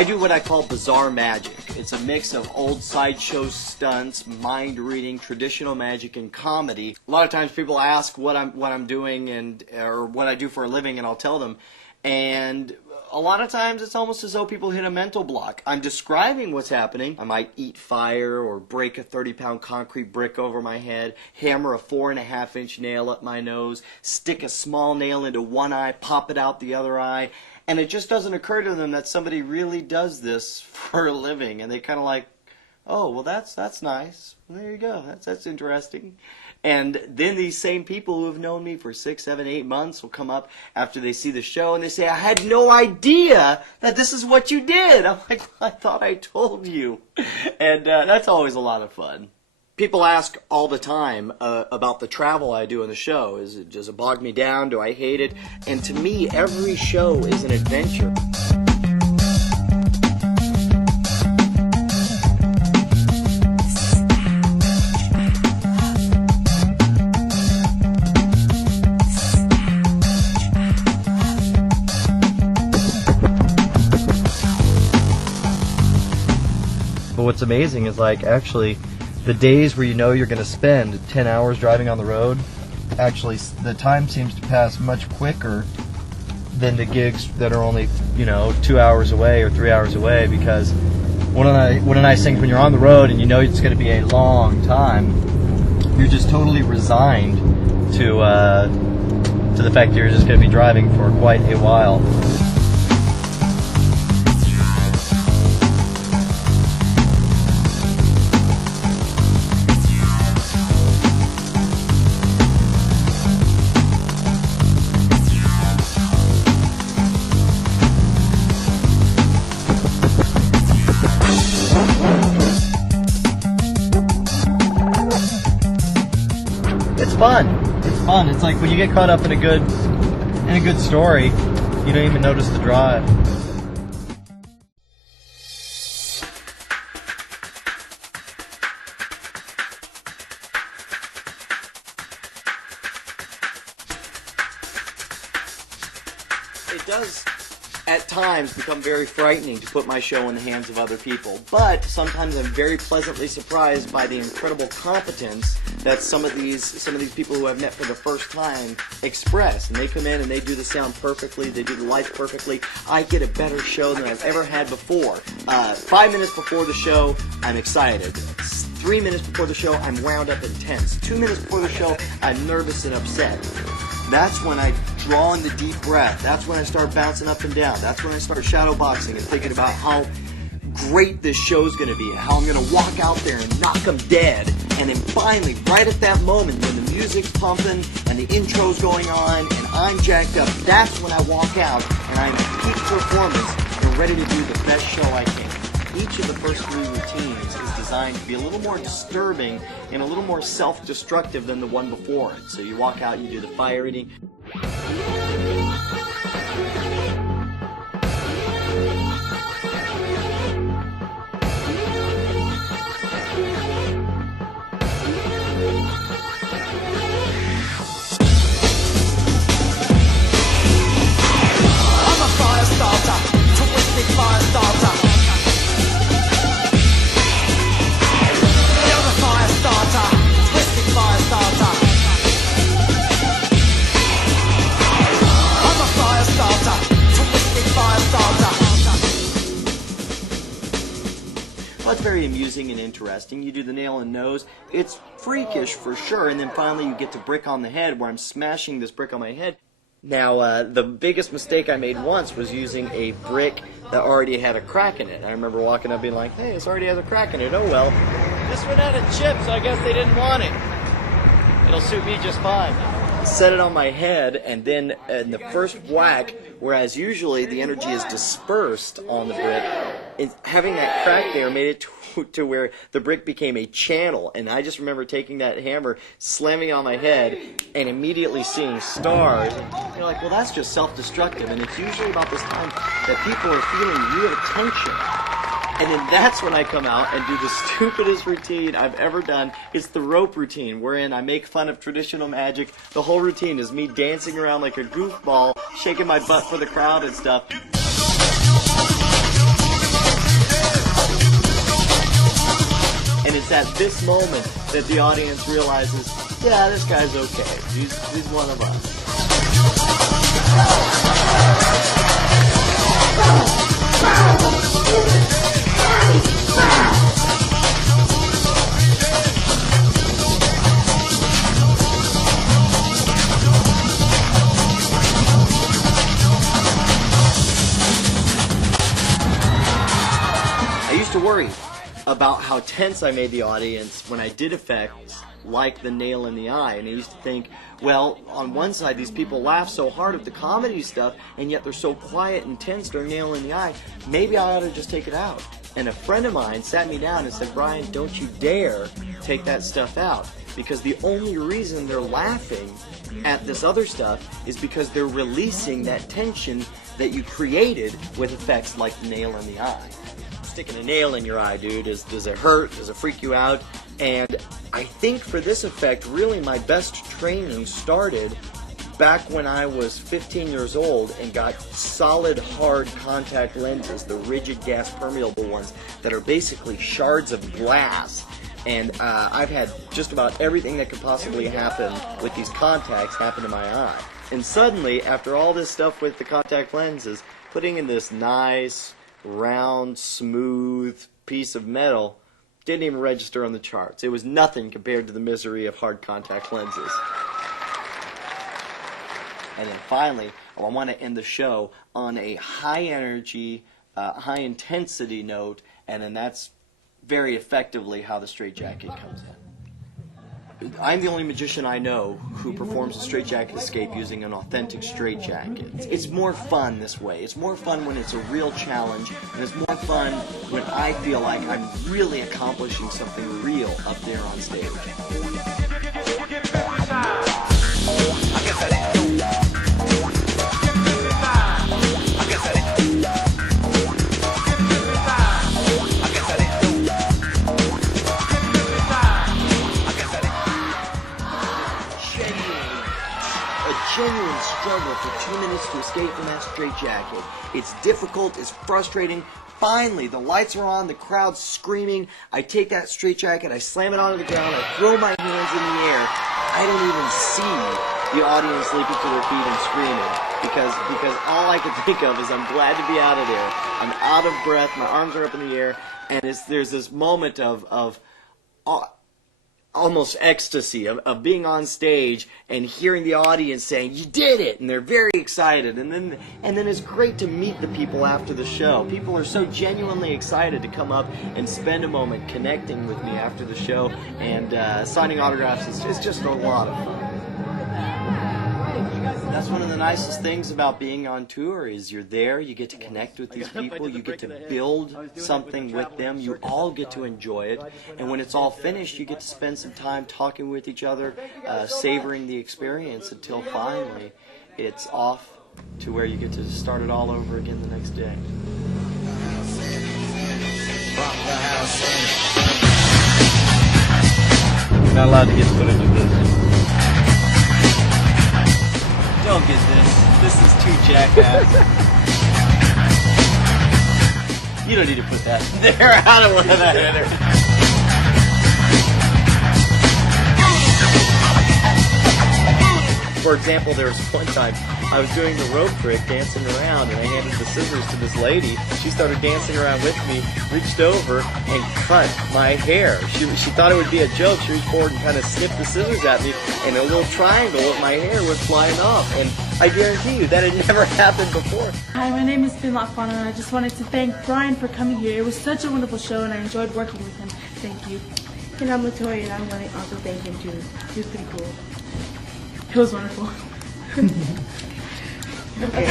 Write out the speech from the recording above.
I do what I call bizzare magic. It's a mix of old sideshow stunts, mind reading, traditional magic, and comedy. A lot of times people ask what I'm doing or what I do for a living, and I'll tell them. And a lot of times it's almost as though people hit a mental block. I'm describing what's happening. I might eat fire or break a 30-pound concrete brick over my head, hammer a 4.5-inch nail up my nose, stick a small nail into one eye, pop it out the other eye, and it just doesn't occur to them that somebody really does this for a living, and they kind of like, oh, well, that's nice. There you go. That's interesting. And then these same people who have known me for 6, 7, 8 months will come up after they see the show and they say, I had no idea that this is what you did. I'm like, I thought I told you. And that's always a lot of fun. People ask all the time about the travel I do in the show. Does it bog me down? Do I hate it? And to me, every show is an adventure. But what's amazing is, like, actually the days where you know you're going to spend 10 hours driving on the road, actually the time seems to pass much quicker than the gigs that are only, 2 hours away or 3 hours away, because one of the nice things when you're on the road and you know it's going to be a long time, you're just totally resigned to the fact that you're just going to be driving for quite a while. It's fun. It's like when you get caught up in a good story, you don't even notice the drive. It does at times become very frightening to put my show in the hands of other people, but sometimes I'm very pleasantly surprised by the incredible competence that some of these people who I've met for the first time express. And they come in and they do the sound perfectly, they do the lights perfectly. I get a better show than I've ever had before. 5 minutes before the show, I'm excited. 3 minutes before the show, I'm wound up and tense. 2 minutes before the show, I'm nervous and upset. That's when I draw in the deep breath. That's when I start bouncing up and down. That's when I start shadow boxing and thinking about how great this show's going to be, how I'm going to walk out there and knock them dead. And then finally, right at that moment when the music's pumping and the intro's going on and I'm jacked up, that's when I walk out and I'm in peak performance and ready to do the best show I can. Each of the first 3 routines is designed to be a little more disturbing and a little more self-destructive than the one before it. So you walk out, you do the fire eating. I'm a fire starter, twisted fire starter. Well, it's very amusing and interesting. You do the nail and nose. It's freakish for sure, and then finally you get to brick on the head, where I'm smashing this brick on my head. Now, the biggest mistake I made once was using a brick that already had a crack in it. I remember walking up being like, hey, this already has a crack in it. Oh, well, this one had a chip, so I guess they didn't want it. It'll suit me just fine. Set it on my head, and then in the first whack, whereas usually the energy is dispersed on the brick, having that crack there made it to where the brick became a channel. And I just remember taking that hammer, slamming it on my head, and immediately seeing stars. And you're like, well, that's just self-destructive. And it's usually about this time that people are feeling real tension. And then that's when I come out and do the stupidest routine I've ever done. It's the rope routine, wherein I make fun of traditional magic. The whole routine is me dancing around like a goofball, shaking my butt for the crowd and stuff. at this moment that the audience realizes, yeah, this guy's okay. He's one of us. I used to worry about how tense I made the audience when I did effects like the nail in the eye, and I used to think, well, on one side these people laugh so hard at the comedy stuff and yet they're so quiet and tense during nail in the eye, maybe I ought to just take it out. And a friend of mine sat me down and said, Brian, don't you dare take that stuff out, because the only reason they're laughing at this other stuff is because they're releasing that tension that you created with effects like the nail in the eye. Sticking a nail in your eye, dude, does it hurt? Does it freak you out? And I think for this effect, really my best training started back when I was 15 years old and got solid, hard contact lenses, the rigid gas permeable ones that are basically shards of glass. And I've had just about everything that could possibly happen with these contacts happen to my eye. And suddenly, after all this stuff with the contact lenses, putting in this nice, round, smooth piece of metal didn't even register on the charts. It was nothing compared to the misery of hard contact lenses. And then finally, I want to end the show on a high energy, high intensity note, and then that's very effectively how the straitjacket comes in. I'm the only magician I know who performs a straitjacket escape using an authentic straitjacket. It's more fun this way. It's more fun when it's a real challenge, and it's more fun when I feel like I'm really accomplishing something real up there on stage. Genuine struggle for 2 minutes to escape from that straitjacket. It's difficult, it's frustrating. Finally, the lights are on, the crowd's screaming. I take that straitjacket, I slam it onto the ground, I throw my hands in the air. I don't even see the audience leaping to their feet and screaming because all I can think of is I'm glad to be out of there. I'm out of breath, my arms are up in the air, and there's this moment of almost ecstasy of being on stage and hearing the audience saying, "You did it!" and they're very excited. And then it's great to meet the people after the show. People are so genuinely excited to come up and spend a moment connecting with me after the show and signing autographs. It's just a lot of fun. That's one of the nicest things about being on tour is you're there, you get to connect with these people, you get to build something with them, you all get to enjoy it, and when it's all finished, you get to spend some time talking with each other, savoring the experience until finally it's off to where you get to start it all over again the next day. You're not allowed to get put into this. Don't get this. This is too jackass. You don't need to put that there. I don't want that in there. For example, there was one time I was doing the rope trick, dancing around, and I handed the scissors to this lady. She started dancing around with me, reached over, and cut my hair. She thought it would be a joke. She reached forward and kind of snipped the scissors at me, and a little triangle of my hair was flying off. And I guarantee you that had never happened before. Hi, my name is Finn Lafana, and I just wanted to thank Brian for coming here. It was such a wonderful show, and I enjoyed working with him. Thank you. And I'm Latoya, and I want to also thank him too. He was pretty cool. It was wonderful. Okay.